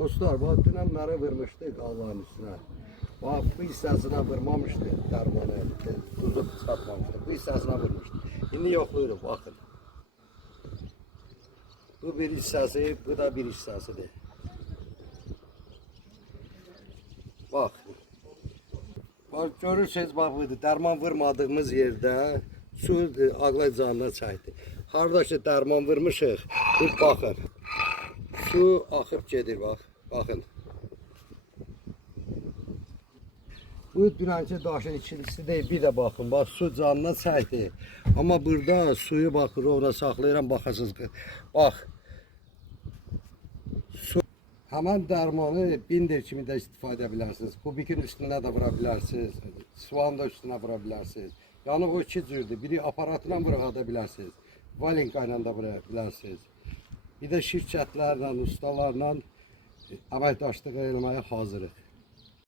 Dostlar, bax dünən məni vurmuşdu qalların üstünə. Bax bu hissəsinə vurmamışdı dərmanı, tuzu çatmamışdı. Bu hissəsinə vurmuşdu. İndi yoxlayırıq, baxın. Bu bir hissəsi, bu da bir hissəsidir. Bax. Bax görürsünüz, bax budur. Dərman vurmadığımız yerdə su ağla canına çəkdi. Harda ki dərman vurmuşuq, bir baxın. Su axıb gedir, bax. Baxın. Bu dünənki daşın ikincisi deyil, bir də baxın. Bax su canına çəkdi. Amma burada suyu baxır, ona saxlayıram, baxasınız. Bax. Su. Həmən dərmanı binder kimi də istifadə edə bilərsiniz. Kubikin üstünə də vura bilərsiniz. Suvanın da üstünə vura bilərsiniz. Yəni o iki cürdür. Biri aparatla vura bilərsiniz. Valenka ilə də vura bilərsiniz. Bir də şirkətlərlə, ustalarla əməkdaşlıq eləməyə hazırıq.